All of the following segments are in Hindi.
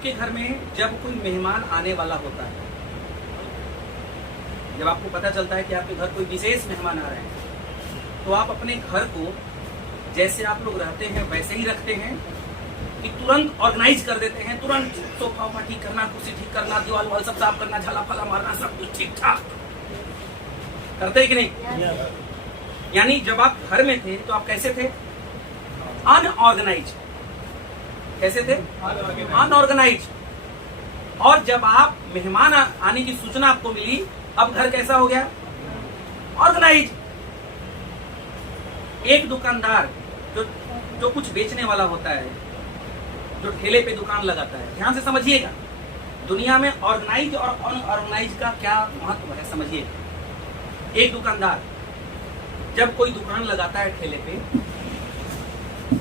आपके घर में जब कोई मेहमान आने वाला होता है, जब आपको पता चलता है कि आपके घर कोई विशेष मेहमान आ रहे हैं, तो आप अपने घर को जैसे आप लोग रहते हैं वैसे ही रखते हैं कि तुरंत ऑर्गेनाइज कर देते हैं, तुरंत सोफा वोफा ठीक करना, कुर्सी ठीक करना, दीवार वाल सब साफ करना, झाला फाला मारना, सब कुछ ठीक ठाक करते हैं कि नहीं? यानी जब आप घर में थे तो आप कैसे थे? अनऑर्गेनाइज। कैसे थे? अनऑर्गेनाइज। और जब आप मेहमान आने की सूचना आपको मिली, अब घर कैसा हो गया? ऑर्गेनाइज। एक दुकानदार जो कुछ बेचने वाला होता है, जो ठेले पे दुकान लगाता है, ध्यान से समझिएगा, दुनिया में ऑर्गेनाइज और अनऑर्गेनाइज का क्या महत्व है समझिएगा। एक दुकानदार जब कोई दुकान लगाता है ठेले पे,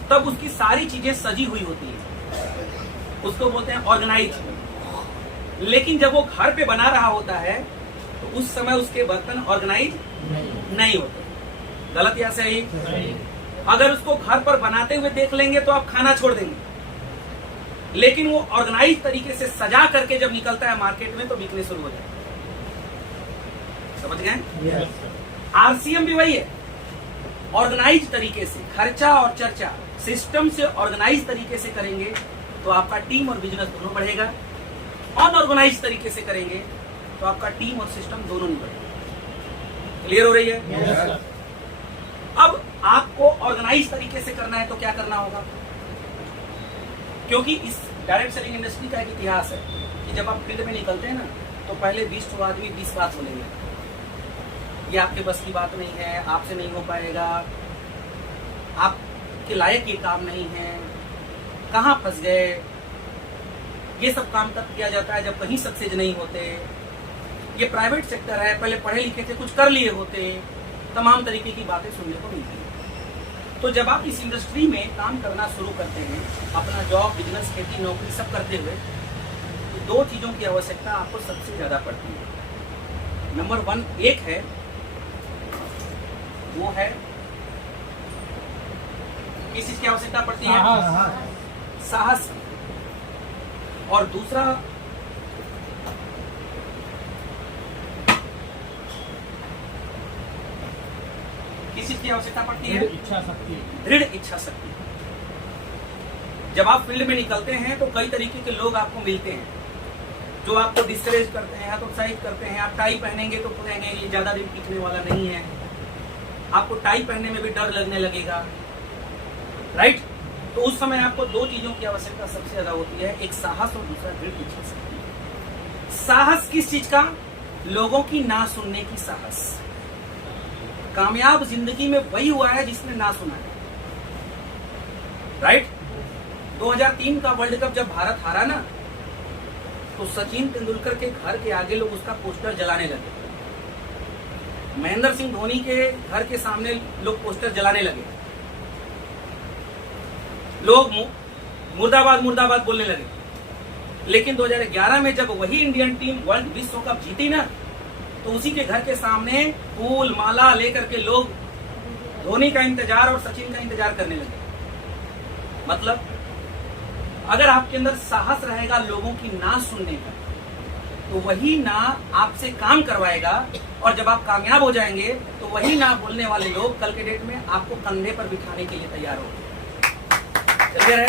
तब उसकी सारी चीजें सजी हुई होती है, उसको बोलते हैं ऑर्गेनाइज। लेकिन जब वो घर पे बना रहा होता है तो उस समय उसके बर्तन ऑर्गेनाइज नहीं होते। गलत या सही? अगर उसको घर पर बनाते हुए देख लेंगे तो आप खाना छोड़ देंगे, लेकिन वो ऑर्गेनाइज तरीके से सजा करके जब निकलता है मार्केट में तो बिकने शुरू हो जाए। समझ गए? आरसीएम भी वही है, ऑर्गेनाइज तरीके से खर्चा और चर्चा सिस्टम से ऑर्गेनाइज तरीके से करेंगे तो आपका टीम और बिजनेस दोनों बढ़ेगा। अनऑर्गेनाइज तरीके से करेंगे तो आपका टीम और सिस्टम दोनों नहीं बढ़ेगा। क्लियर हो रही है? अब आपको ऑर्गेनाइज तरीके से करना है तो क्या करना होगा? क्योंकि इस डायरेक्ट सेलिंग इंडस्ट्री का एक इतिहास है कि जब आप फील्ड में निकलते हैं ना तो पहले 20 आदमी 20 बात बोलेंगे, ये आपके बस की बात नहीं है, आपसे नहीं हो पाएगा, आपके लायक ये काम नहीं है, कहाँ फंस गए। ये सब काम तब किया जाता है जब कहीं सक्सेस नहीं होते। ये प्राइवेट सेक्टर है, पहले पढ़े लिखे थे, कुछ कर लिए होते, तमाम तरीके की बातें सुनने को मिलती है। तो जब आप इस इंडस्ट्री में काम करना शुरू करते हैं, अपना जॉब, बिजनेस, खेती, नौकरी सब करते हुए, तो दो चीजों की आवश्यकता आपको सबसे ज्यादा पड़ती है। नंबर 1 एक है, वो है किस चीज की आवश्यकता पड़ती है? साहस। और दूसरा किस चीज की आवश्यकता पड़ती है? इच्छा शक्ति, दृढ़ इच्छा शक्ति। जब आप फील्ड में निकलते हैं तो कई तरीके के लोग आपको मिलते हैं जो आपको डिस्करेज करते हैं, हतोत्साहित करते हैं। आप टाई पहनेंगे तो कहेंगे ये ज्यादा दिन टिकने वाला नहीं है, आपको टाई पहनने में भी डर लगने लगेगा, राइट? तो उस समय आपको दो चीजों की आवश्यकता सबसे ज्यादा होती है, एक साहस और दूसरा दृढ़ इच्छा शक्ति। साहस किस चीज का? लोगों की ना सुनने की साहस। कामयाब जिंदगी में वही हुआ है जिसने ना सुना है, राइट? 2003 का वर्ल्ड कप जब भारत हारा ना, तो सचिन तेंदुलकर के घर के आगे लोग उसका पोस्टर जलाने लगे, महेंद्र सिंह धोनी के घर के सामने लोग पोस्टर जलाने लगे, लोग मुर्दाबाद मुर्दाबाद बोलने लगे। लेकिन 2011 में जब वही इंडियन टीम वर्ल्ड विश्व कप जीती ना, तो उसी के घर के सामने फूल माला लेकर के लोग धोनी का इंतजार और सचिन का इंतजार करने लगे। मतलब अगर आपके अंदर साहस रहेगा लोगों की ना सुनने का, तो वही ना आपसे काम करवाएगा, और जब आप कामयाब हो जाएंगे तो वही ना बोलने वाले लोग कल के डेट में आपको कंधे पर बिठाने के लिए तैयार होंगे। क्लियर है?